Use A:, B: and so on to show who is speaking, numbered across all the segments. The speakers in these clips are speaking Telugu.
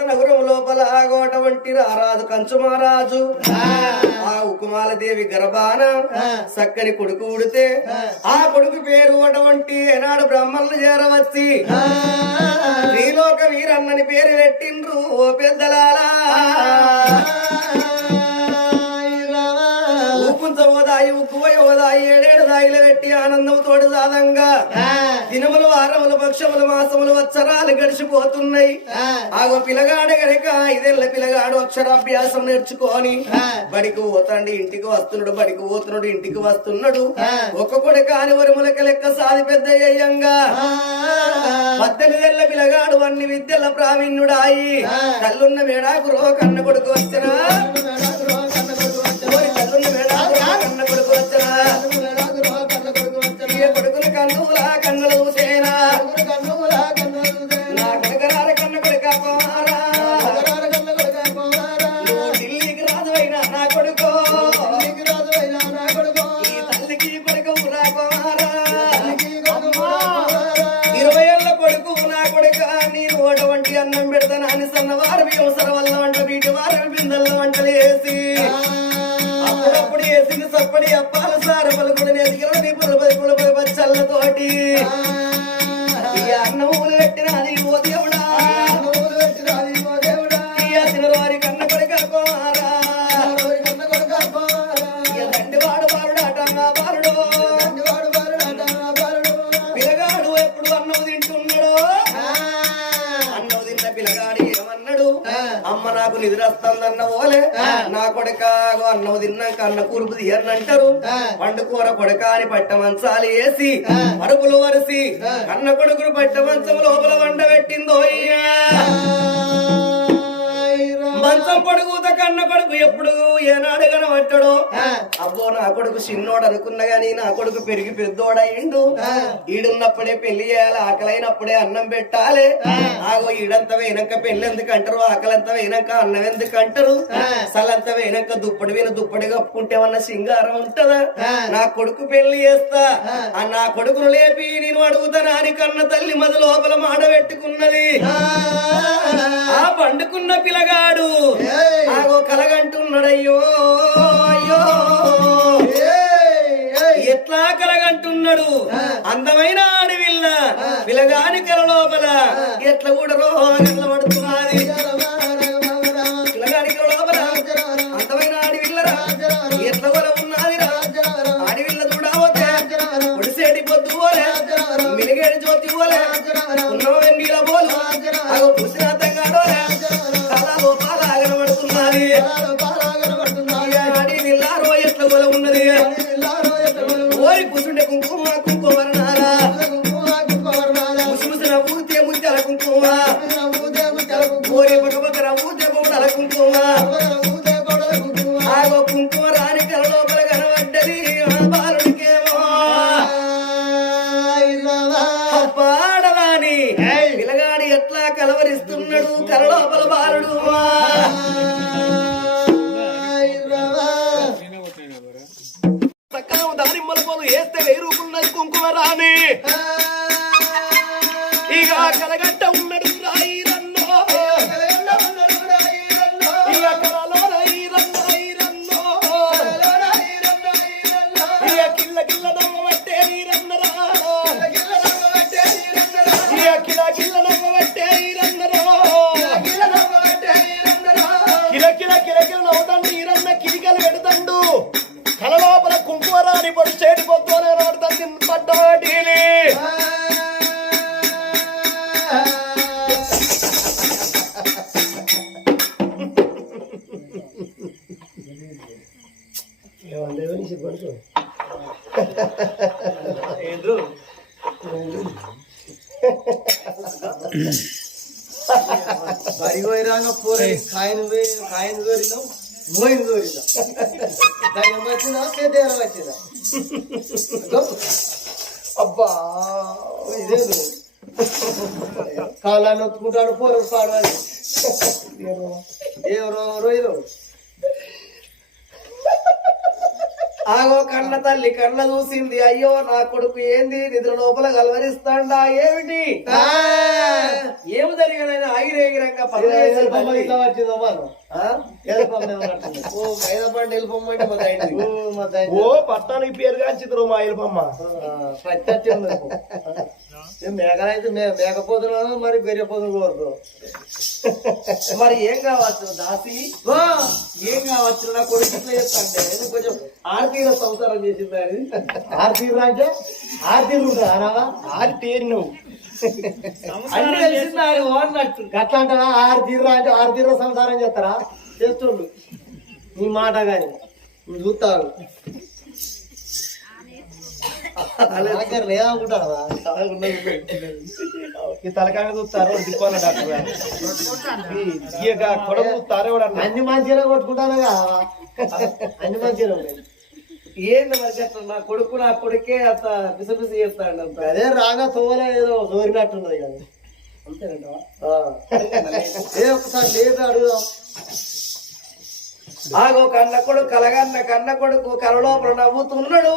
A: కోట నగరం లోపల ఆగోటువంటి రారాజు కంచు మహారాజు. ఆ. ఉకుమాల దేవి గర్భాన చక్కని కొడుకు ఉడితే ఆ. కొడుకు పేరు అటువంటి ఏనాడు బ్రహ్మలను చేరవచ్చి. శ్రీలోక వీరన్నని పేరు పెట్టిండ్రు ఓ పెద్దలాలా. ఉప్పుంచబోదాయి ఉక్కుపోయోదాయి ఏడేడు దాయిలు పెట్టి ఆనందంతోటి సాధంగా దినములు వారములు పక్షములు మాసములు వచ్చరాలు గడిచిపోతున్నాయి. ఆగో పిల్లగాడు గనక ఐదేళ్ళ పిల్లగాడు అక్షరాభ్యాసం నేర్చుకొని బడికి పోతాండి ఇంటికి వస్తున్నాడు బడికి పోతున్నాడు ఇంటికి వస్తున్నాడు. ఒక్క కొడుక అని వరుములక లెక్క సాది పెద్ద అయ్యంగా. పద్దెనిమిదేళ్ళ పిల్లగాడు అన్ని విద్యల ప్రావీణ్యుడాయి. కళ్ళున్న మేడాకు రో కన్న కొడుకు వచ్చినా. అన్నం పెడతాను అని సన్నవారు వ్యవసర వల్ల వంట వీటి వారు బిందెల వంటలు వేసి అప్పుడప్పుడు వేసింది సప్పడి అప్పాల సార పలుకుడు ఎదిగిన నీ పలుకుడు బచ్చల్లతోటి ఈ నాకు నిద్ర వస్తుందన్న ఓలే నా కొడుక అన్నం తిన్నాక అన్న కూర్పు తీయనంటారు పండుకూర కొడుక అని పట్ట మంచాలు వేసి పరుపులు వరిసి కన్న కొడుకును పట్ట మంచం లోపల వండ పెట్టిందో మంచం పొడుగుత కన్న కొడుకు ఎప్పుడు ఏనాడు కనబట్టడో అబ్బో నా కొడుకు చిన్నోడు అనుకున్నా గాని నా కొడుకు పెరిగి పెద్దోడయిండు. ఈడున్నప్పుడే పెళ్ళి చేయాలి ఆకలైనప్పుడే అన్నం పెట్టాలి. ఆగో ఈడంత వేయనాక పెళ్ళి ఎందుకు అంటారు ఆకలంత వేయనాక అన్నం ఎందుకు అంటారు సలంత వేయనాక దుప్పటి మీద దుప్పటి కప్పుకుంటే ఏమన్నా సింగారం ఉంటదా? నా కొడుకు పెళ్ళి చేస్తా. ఆ. నా కొడుకును లేపి నేను అడుగుతానా అని కన్న తల్లి మది లోపల మాడ పెట్టుకున్నది. ఆ. పండుకున్న పిల్లగాడు. ఆగో కలగంటున్నాడయ్యో అయ్యో. ఎట్లా కలగంటున్నాడు? అందమైన ఆడవిల్ల పిల్లగాని కల లోపల ఎట్లా కూడా రోగంలో పడుతున్నది. కల లోపల అందమైన ఆడవిల్లరా. ఎట్లా కూడా ఉన్నదిరా. ఆడవిల్ల చూడవతే ఒడిసేటి పొద్దు పోలే మిలిగేడి జ్యోతి పోలే ఉన్నవే నీల పోలు అగో పుసినాతంగాడోలే ఆగో కుంకుమ కుంకుమరాని పొడి చేటి పొద్దునే పడుతుంది
B: దయ్యం వచ్చిందా పెద్ద వచ్చిందా. అబ్బా ఇదేదు కాళ్ళని ఒత్తుకుంటాడు పోరు పాడవాలి ఎవరో ఎవరో
A: ఆగో కన్న తల్లి కన్న చూసింది అయ్యో నా కొడుకు ఏంది నిద్ర లోపల కలవరిస్తాడా ఏమిటి ఏమి జరిగిన ఆగిరేగిరంగా పనులు ఓ మైదాపండి వెళ్ళిపోమంటే మా
B: మా.
C: ఓ పట్టానికి పేరు కాంచిద్దరు మా ఇల్పమ్మ
B: ఆ, పచ్చి వచ్చింది నాకు. ఏ మేకలైతే మే- మేకపోతున్నాను మరి గొర్రె పోతులు కోరుతాం
A: మరి ఏం కావచ్చు దాసి? ఏం కావచ్చు? నా కొడుకు ఇట్లా చెప్తాంటే నేను కొంచెం ఆర్థిక సంసారం చేసింది అని
B: ఆర్తీ అంటే ఆర్తీ ఉంటా రావా?
C: ఆరి తేరి నువ్వు
A: అన్ని తెలిసింది
B: అంటారా ఆరు తీర్రా అంటే ఆరు తీర్ర సంసారం చేస్తారా? చేస్తుండు నీ మాట కానీ. నువ్వు చూస్తావు?
C: ఈ తలకాయ చూస్తారు దిక్కోన డాక్టర్ ఇక కొడకు చూస్తారు
B: అన్ని మంచిగా కొట్టుకుంటాను కదా అన్ని మంచిగా
A: ఏంది మరి అట్లా నా కొడుకు నా కొడుకే అంత పిసపిసి చేస్తాడు అంత.
B: అదే రాగా తోవలే ఏదో దోరినట్టున్నది కదా. ఏ ఒకసారి లేపి అడుగుదాం.
A: ఆగో కన్న కొడుకు కలగన్న కన్న కొడుకు కలలోపల నవ్వుతున్నాడు.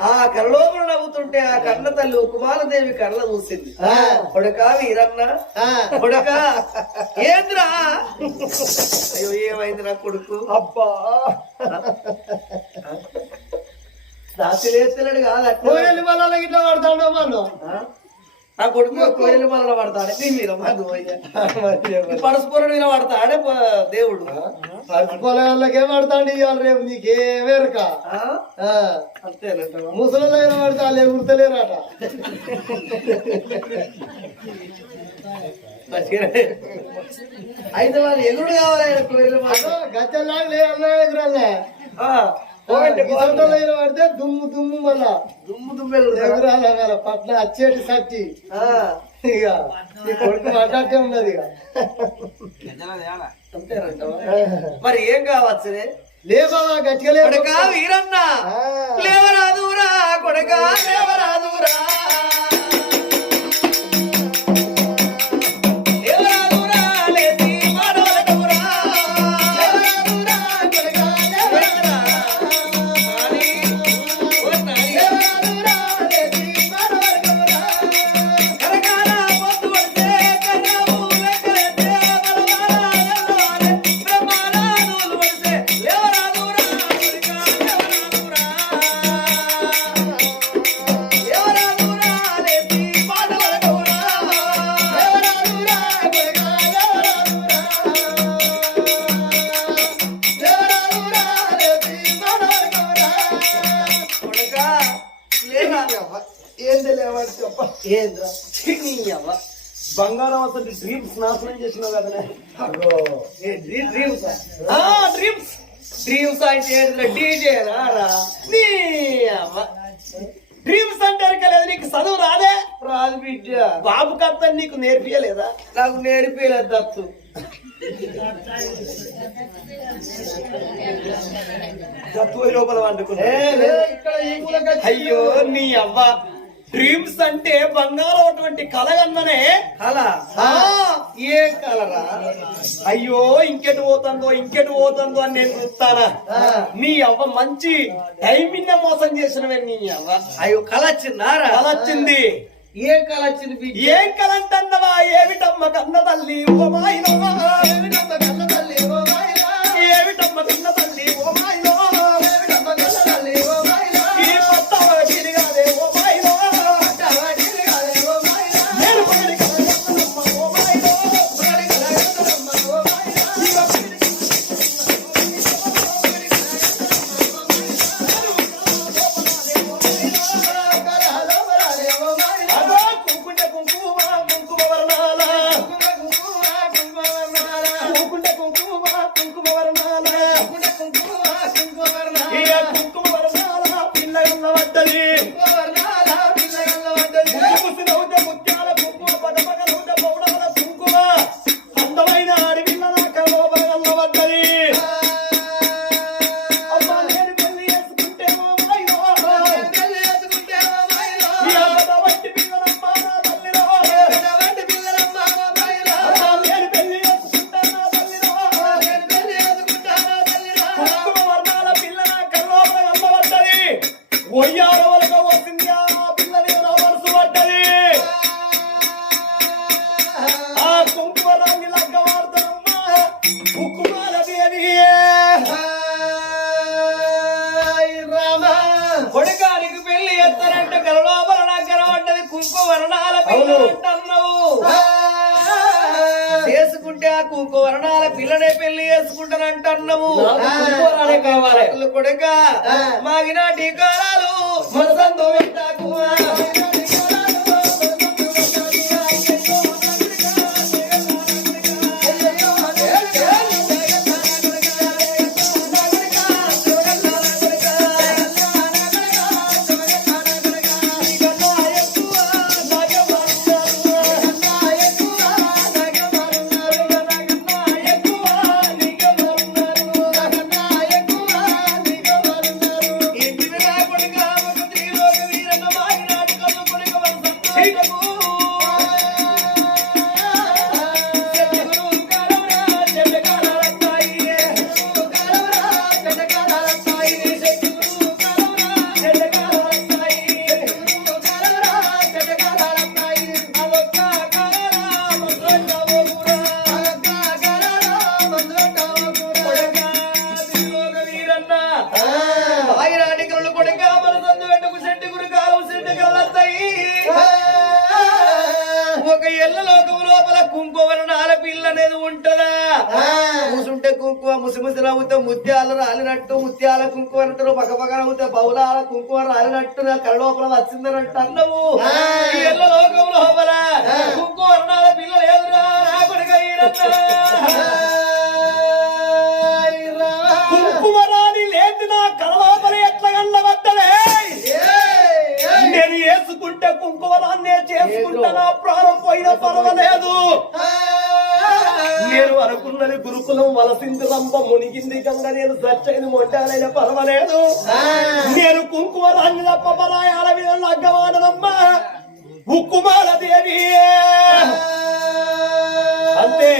B: ఆ,
A: కలలోపల నవ్వుతుంటే ఆ కన్న తల్లి కుమారదేవి కళ్ళ చూసింది కొడుక వీరన్న. కొడుక ఏంద్రా? అయ్యో ఏమైంది నా కొడుకు?
C: అబ్బా.
A: దాసి లేస్తున్నాడు కాదు
B: ఇట్లా పడతాడో మనం?
A: నా కొడుకు కోయిల మొదలు పడతాడే నీ మీద మధు పరస్పరం మీద పడతాడే ప- దేవుడు
B: పరుచుకోలే వాళ్ళకే పడతాడు ఇవాళ రేపు నీకేమేరక
A: ఆ? అంతేనంటావా
B: ముసలి పడితే వాళ్ళు ఎగురుతలేరట
A: మంచిగానే. అయితే వాళ్ళు ఎగురు కావాలి ఆయన కోయిల మొదలు.
B: గచ్చల్లాగా లే అన్నా ఎగురల్లే
A: ఆ,
B: గిసంటోళ్ళు పడితే దుమ్ము దుమ్ము మళ్ళా.
A: దుమ్ము దుమ్మెలు
B: ఎగురాల పట్ల అచ్చేటి
A: ఆ,
B: ఇక ఈ కొడుకు పడ్డట్టే ఉన్నది ఇక.
A: మరి ఏం కావచ్చు
B: లే బాబా గట్టిగా లే
A: కొడక వీరన్న. లేవరాదురా కొడక లేవరాదురా.
C: బంగారం అసలు డ్రీమ్స్ నాశనం చేసినావు కదనే?
A: డ్రీమ్స్ డ్రీమ్స్ డ్రీమ్స్ అంటే డీజే రారా నీ అవ్వ.
C: డ్రీమ్స్ అంటారు కదా నీకు చదువు రాదే?
A: రాదు బిడ్డ.
C: బాబు కథ నీకు నేర్పియలేదా?
A: నాకు నేర్పియలేదు దత్తు
C: చదువు లోపల వండుకున్నా అయ్యో నీ అవ్వ. డ్రీమ్స్ అంటే బంగారం అటువంటి కలగన్ననే.
A: అలా
C: ఆ,
A: ఏ కలరా?
C: అయ్యో ఇంకెటు పోతుందో ఇంకెటు పోతుందో అని నేను చూస్తానా. నీ అవ్వ మంచి టైమింగ్ మోసం చేసినవే నీ అవ్వ.
A: అయ్యో కళ వచ్చిందారా
C: కల వచ్చింది
A: ఏ కళ వచ్చింది
C: ఏం కలంటన్నవా? ఏమిటమ్మ కన్న తల్లి ఓ కుంకుమ వర్ణాల కుంకుమ కుంకుమ వర్ణాల కుంకుమ
A: చేసుకుంటే ఆ కుంకు వరణాల పిల్లనే పెళ్ళి చేసుకుంటానంటన్నావు.
C: కావాలి.
A: కొడుక మాగినాటి కాలాలు మనసంతో కూసుంటే కుంకుమ ముసిముసి నవ్వుతే ముత్యాలు రాలినట్టు ముత్యాల కుంకుమ అంటారు పక్క నవ్వుతే బౌలాల కుంకుమ రాలినట్టు నా కళ్ళ లోపల వచ్చిందనంట అన్నవు. ఎల్ల కుంకుమ పిల్ల లేదురా. నా కొడుక
C: ఎట్లా నేను వేసుకుంటే కుంకుమరాన్నే చేసుకుంటా నా ప్రాణం పోయినా పర్వాలేదు. నేను అనుకున్నది గురుకులం వలసింది రంప మునిగింది గంగ నేను సచ్చైంది మొట్టాలైన పర్వాలేదు నేను కుంకుమరాన్ని తప్ప పరాయాల మీద లగ్గవాడనమ్మా ఉక్కుమాల దేవి అంతే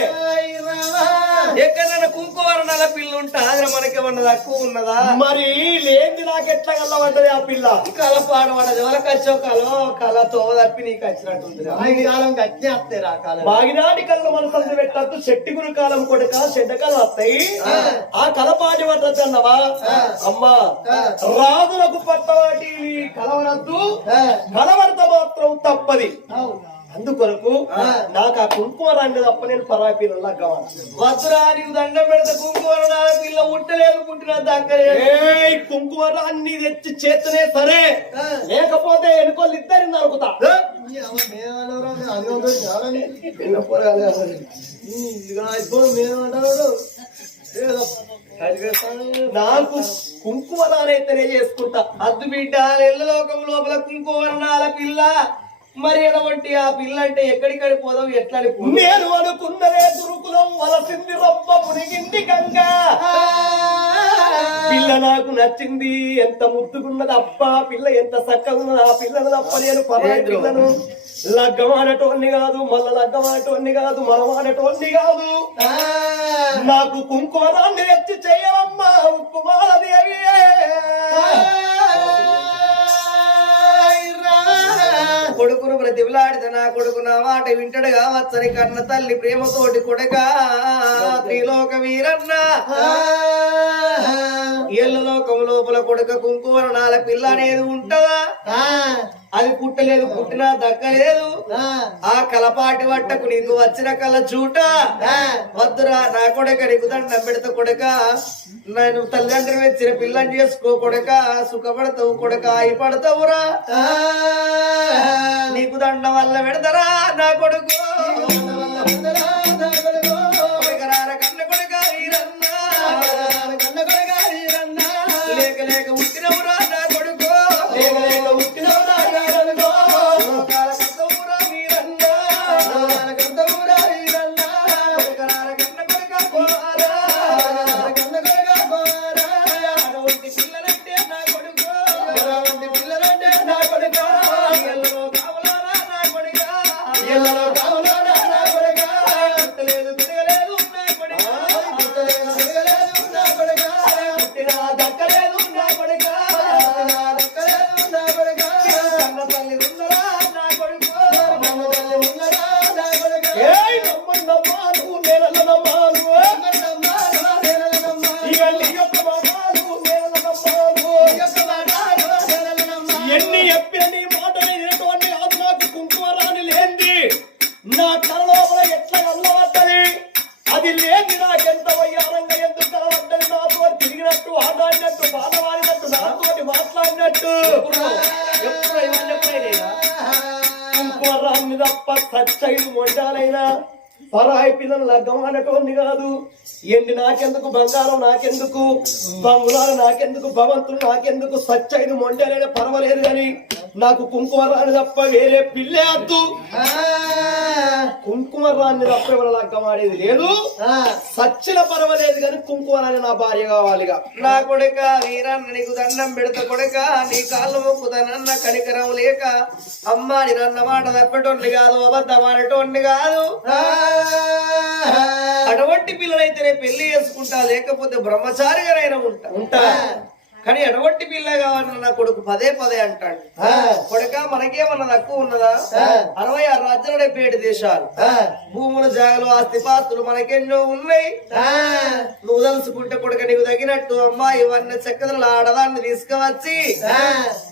A: కుంకుమరణాల పిల్ల ఉంటా మనకేమన్నా తక్కువ ఉన్నదా?
C: మరి లేని నాకెట్లా గల్లబడ్డది ఆ పిల్ల?
A: కళ పాడబడదు ఎవరికి వచ్చో కళ కళ తప్పి నీకు వచ్చినట్టుంది
B: కాలం గట్టి వస్తాయి రా కాలం.
C: బాగినాటి కళ్ళు మనసు పెట్టద్దు శెట్టి గురు కాలం కొడుక చెడ్డకాలు వస్తాయి ఆ. కలపాటి పట్టద్దన్నవా అమ్మా రాజులకు పట్టవాటి కలవరద్దు. కలవరత మాత్రం తప్పది. అందుకొరకు నాకు ఆ కుంకుమ రంగు తప్ప నేను పరాపీలలో గమనం
A: వద్దురా దండం పెడితే కుంకుమరణాల పిల్ల ఉట్టలేదు పుట్టిన దక్కలేదు
C: ఏయ్ కుంకుమరాన్ని తెచ్చి చేతనే సరే. లేకపోతే ఎనుకోళ్ళు ఇద్దరిని నరుకుతా. నాకు కుంకుమరానైతేనే చేసుకుంటా
A: అద్దు బిడ్డ ఎల్ల లోకం లోపల కుంకుమరణాల పిల్ల. మరి ఎడవంటి ఆ పిల్ల అంటే ఎక్కడికడి పోదాం ఎట్లాడి పోదాం?
C: నేను అనుకున్నదే గురుకులం వలసింది రొమ్మ మునిగింది గంగా. పిల్ల నాకు నచ్చింది ఎంత ముద్దుగున్నది అబ్బా పిల్ల ఎంత చక్కగా ఉన్నది ఆ పిల్లను తప్ప నేను పరాయి పిల్లను. లగ్గమానటోన్ని కాదు మళ్ళా లగ్గమానటోన్ని కాదు మరమానటోన్ని కాదు. నాకు కుంకుమరాన్ని ఎత్తి చేయవమ్మా కుమార
A: కొడుకును బ్రతిలాడితే నా కొడుకు నా మాట వింటడు కావచ్చని కన్న తల్లి ప్రేమతోటి కొడుక త్రిలోక వీరన్న. ఎల్ల లోకం లోపల కొడుక కుంకుమరణాల పిల్ల అనేది ఉంటదా? అది పుట్టలేదు పుట్టినా దక్కలేదు. ఆ. కలపాటి వట్టకు నీకు వచ్చిన కల చూట. వద్దురా నా కొడక నీకు దండం పెడతా కొడక. నేను తల్లిదండ్రులు వచ్చిన పిల్లని చేసుకో కొడక. సుఖపడతావు కొడక అయి పడతావురా నీకు దండం వల్ల పెడతారా నా కొడుకు? నా
C: లేని నాకెంత వయ్యారంగా ఎందుకు కలవడ్డది నాతో తిరిగినట్టు ఆడాడినట్టు బాధవాడినట్టు నాతోటి మాట్లాడినట్టు
A: ఎప్పుడు ఇవన్నీ
C: తప్ప సచ్చైదు మొండాలైనా పరాయి పిల్లలు లగ్గం అనేటోంది కాదు. ఎండి నాకెందుకు బంగారం నాకెందుకు బంగుళాలు నాకెందుకు భవంతులు నాకెందుకు సచ్చైదు మొండాలైనా పర్వాలేదు కానీ నాకు కుంకుమరాన్ని తప్ప వేరే పిల్లే అద్దు కుంకుమరాన్ని తప్ప ఎవరు లగ్గం ఆడేది లేదు. సచ్చిన పర్వాలేదు కానీ కుంకుమరాన్ని నా భార్య కావాలిగా.
A: నా కొడుక వీరన్న నీకు దండం పెడత కొడుక నీ కాళ్ళు మొక్కుదనన్న కనికరం లేక అమ్మా నీ నన్న మాట తప్పటోండి కాదు అబద్ధం ఆడటోండి కాదు. అటువంటి పిల్లలైతేనే పెళ్ళి చేసుకుంటా లేకపోతే బ్రహ్మచారిగానైనా ఉంటా.
C: ఉంటా.
A: కానీ ఎటువంటి పిల్ల కావాలన్న నా కొడుకు పదే పదే అంటాడు. కొడుక మనకేమన్నా తక్కువ ఉన్నదా? అరవై ఆరు రాజ్యాలు డెబ్బై ఏడు దేశాలు. భూములు జాగలు ఆస్తిపాస్తులు మనకెన్నో ఉన్నాయి. నువ్వు తలుసుకుంటే కొడుక నీకు తగినట్టు అమ్మా ఇవన్నీ చక్కదల ఆడదాన్ని తీసుకువచ్చి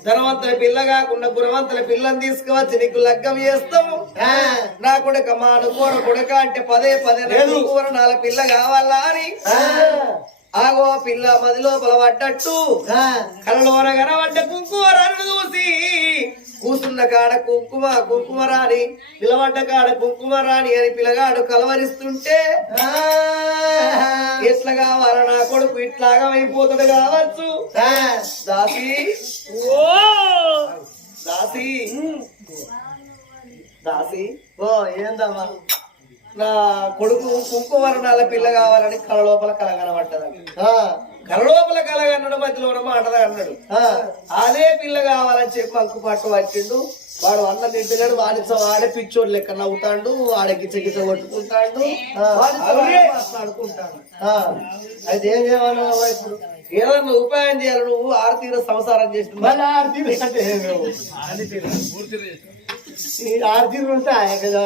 A: ధనవంతుల పిల్ల కాకుండా గుణవంతుల పిల్లని తీసుకువచ్చి నీకు లగ్గం చేస్తాము. నా కొడుక మా అనుకోడ కొడుక అంటే పదే పదే కూరనాల పిల్ల కావాలా అని. ఆగో పిల్ల మది లోపల పడ్డట్టు. కళ్ళలోన కనబడ్డ కుంకుమరాన్ని చూసి కూసున్న కాడ కుంకుమ కుంకుమ రాని పిలవడ్డ కాడ కుంకుమ రాని అని పిల్లగాడు కలవరిస్తుంటే ఎట్లా కావాల నా కొడుకు? ఇట్లాగా అయిపోతాడు కావచ్చు. దాసి. దాసి. దాసి.
B: ఓ ఏందమ్మా?
A: నా కొడుకు కుంకుమరణాల పిల్ల కావాలని కళ లోపల కల కనబడ్డదండి
B: ఆ,
A: కళ లోపల కల కన్నడు మధ్యలో మాటదా అన్నాడు.
B: ఆ,
A: అదే పిల్ల కావాలని చెప్పి అంకు పట్టు పట్టిండు. వాడు అన్నం తింటున్నాడు వాడితో వాడే పిచ్చోడు లెక్క నవ్వుతాడు వాడే గిచ్చ గిచ్చ కొట్టుకుంటాడు మాట్లాడుకుంటాడు.
B: అయితే ఏం ఇప్పుడు?
A: ఏదన్నా ఉపాయం చేయాలి నువ్వు ఆరు తీర సంసారం చేసిన
B: మళ్ళీ ఆరు తీరు అంటే కదా.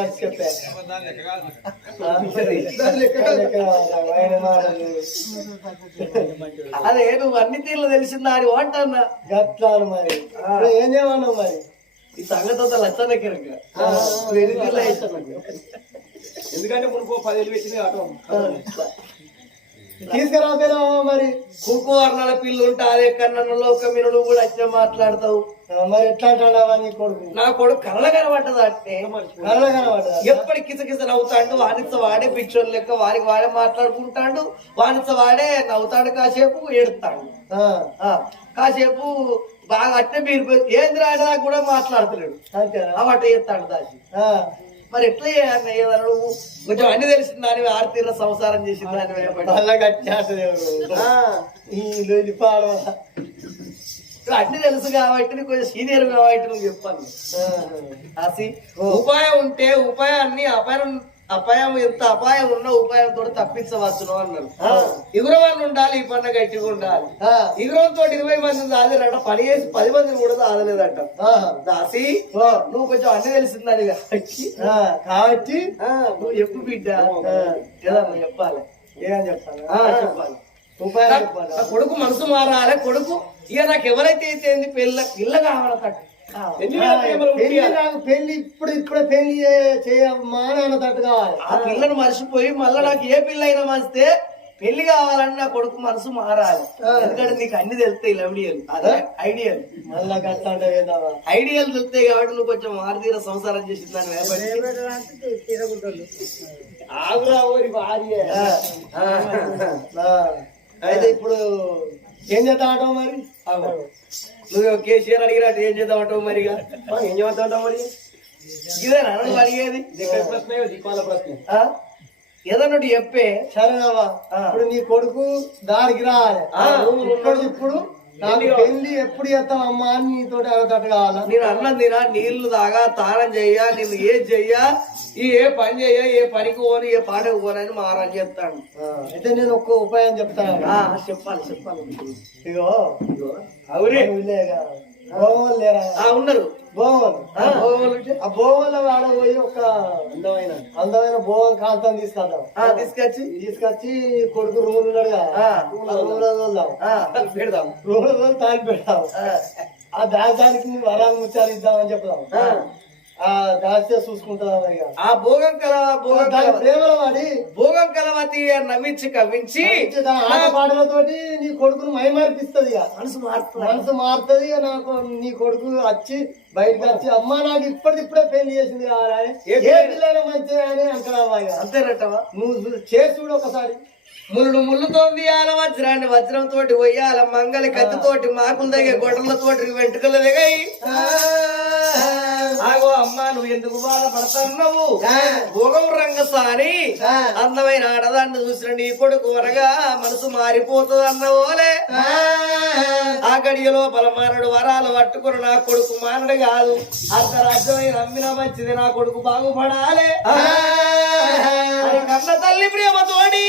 A: అదే నువ్వు అన్ని తీర్లు తెలిసిందా అని అంటన్నా
B: గట్లాలు మరి. ఏం చేయమన్నావు మరి?
A: ఈ సంగతి అంతా వేస్తున్నావు?
C: ఎందుకంటే మునుకో పదివేలు పెట్టింది ఆటో
B: తీసుకురాపోయినావా మరి
A: కుంకు వర్ణాల పిల్లు ఉంటే అదే కన్నా లోక మీరు నువ్వు కూడా వచ్చి మాట్లాడతావు.
B: మరి ఎట్లా అంటావా నీ కొడుకు?
A: నా కొడుకు కళ్ళ కనబడ్డదా అంటే?
B: కళ్ళ కనబడ్డా
A: ఎప్పటి కిసకిస నవ్వుతాడు వానితో వాడే పిక్చర్ లెక్క వారికి వాడే మాట్లాడుకుంటాడు వానితో వాడే నవ్వుతాడు కాసేపు ఏడుతాడు.
B: ఆ,
A: ఆ, కాసేపు బాగా అట్నే మీరు ఏంది రాడా కూడా మాట్లాడతలేడు.
B: అంతేనా?
A: అవాట చేస్తాడు దాచి
B: ఆ,
A: మరి ఎట్లా ఏదన్నా నువ్వు? కొంచెం అన్ని తెలిసిన దాని ఆర్తీర సంసారం చేసిన దాని ఆ,
B: ఈ పాడవ
A: అన్ని తెలుసు కాబట్టి నీకు కొంచెం సీనియర్ కాబట్టి నువ్వు చెప్పాలి. ఆసి ఉపాయం ఉంటే ఉపాయాన్ని అపాయం అపాయం ఎంత అపాయం ఉన్న ఉపాయంతో తప్పించవచ్చును అన్నారు ఇగురవాళ్ళు ఉండాలి ఈ పన్న గట్టిగా ఉండాలి. ఇగురంతో ఇరవై మంది దాదిరట పని చేసి పది మందిని కూడా దాదలేదట దాసి నువ్వు కొంచెం అన్ని తెలిసిందని కాబట్టి
B: కాబట్టి
A: ఆ, నువ్వు చెప్పు బిడ్డ. ఏదన్నా చెప్పాలి.
B: ఏం చెప్పాలి?
A: చెప్పాలి. కొడుకు మనసు మారాలి కొడుకు ఇక నాకు ఎవరైతే అయితే పెళ్ళ ఇళ్ళ కావాలి తట్టు
C: ఎన్ని వేల ప్రేమలు
B: పెళ్ళి ఇప్పుడు ఇప్పుడే పెళ్ళి చేయమ్మా అన్నట్టు కావాలి.
A: ఆ పిల్లను మర్చిపోయి మళ్ళీ నాకు ఏ పిల్ల అయినా మంచితే పెళ్ళి కావాలని నా కొడుకు మనసు మారాలి. ఎందుకంటే నీకు అన్ని తెలుస్తాయి లవ్డియల్ అదే ఐడియల్.
B: మళ్ళా
A: ఐడియల్ తెలుస్తాయి కాబట్టి నువ్వు కొంచెం మారుతీర సంసారం చేసిన దాన్ని
B: ఆగురా ఓరి భార్య. అయితే ఇప్పుడు ఏం చేద్దామంటావు మరి?
A: ఆగు. నువ్వు కేసీఆర్ అడిగినట్టు ఏం చేద్దామంటావు మరిగా?
B: ఆ, ఏం చేద్దామంటావు మరి?
A: ఇదేనా? నువ్వు అడిగేది?
C: ప్రశ్న దీపాల ప్రశ్న.
A: ఆ? ఏదన్నా ఒకటి చెప్పే.
B: సరేనవ్వా ఇప్పుడు నీ కొడుకు దారికి రావాలి ఇప్పుడు నాకు పెళ్ళి ఎప్పుడు చేస్తావు అమ్మా అని నీతో కావాలా?
A: నేను అన్నం తినా నీళ్ళు తాగా తానం చెయ్యా నేను ఏ చెయ్యా ఈ ఏ పని చెయ్యా ఏ పనికి పోను ఏ పాటకు పోనని మారని చెప్తాను
B: అయితే నేను ఒక్క ఉపాయం చెప్తాను.
A: చెప్పాలి చెప్పాలి.
B: ఇగో లేరా
A: ఆ, ఉన్నారు. ఆ, భోగోలు ఉంటే?
B: ఆ భోగంలో వాడ పోయి ఒక అందమైన అందమైన భోగం కాంతం తీసుకొద్దాం.
A: ఆ, తీసుకొచ్చి?
B: తీసుకొచ్చి కొడుకు రూమ్ ఉన్నాడు రూమ్
A: ఆ, పెడదాం.
B: రూమ్ తాగి పెడతాం
A: ఆ,
B: ఆ దాచానికి వరాలు ముత్యాలు ఇద్దామని చెప్దాం.
A: ఆ.
B: ఆ దాస్తే చూసుకుంటుందా ఇక
A: ఆ భోగం కల భోగం భోగం కలవ పద్మావతి అని నవ్వించి కవ్వించి
B: పాటలతోటి నీ కొడుకును మైమార్పిస్తుంది
A: మనసు మారుతుంది.
B: మనసు మారుతుంది నాకు నీ కొడుకు వచ్చి బయటకు వచ్చి అమ్మ నాకు ఇప్పటికిప్పుడే పెళ్ళి చేసింది కావాలి
A: ఏ
B: పిల్లైనా మంచిగా అని అంటావా
A: అంతేనట్టవా
B: నువ్వు చేసి చూడు ఒకసారి.
A: ముళ్ళు ముళ్ళుతో తీయాల వజ్రాన్ని వజ్రం తోటి వయ్యాల మంగలి కత్తితోటి మాకులు దగ్గర గొడవలతోటి వెంట్రుకలు దిగాయి. ఆగో అమ్మా నువ్వు ఎందుకు బాధపడుతున్నావు? భోగం రంగసాని. అందమైన ఆడదాన్ని చూసిన నీ కొడుకు వరగా మనసు మారిపోతుంది అన్నవోలే ఆ. గడియ లోపల మానడు వరాలు పట్టుకుని నా కొడుకు మానడు కాదు. అర్ధరాజ్యమైన నమ్మిన మంచిది నా కొడుకు బాగుపడాలి. కన్న తల్లి ప్రేమతోటి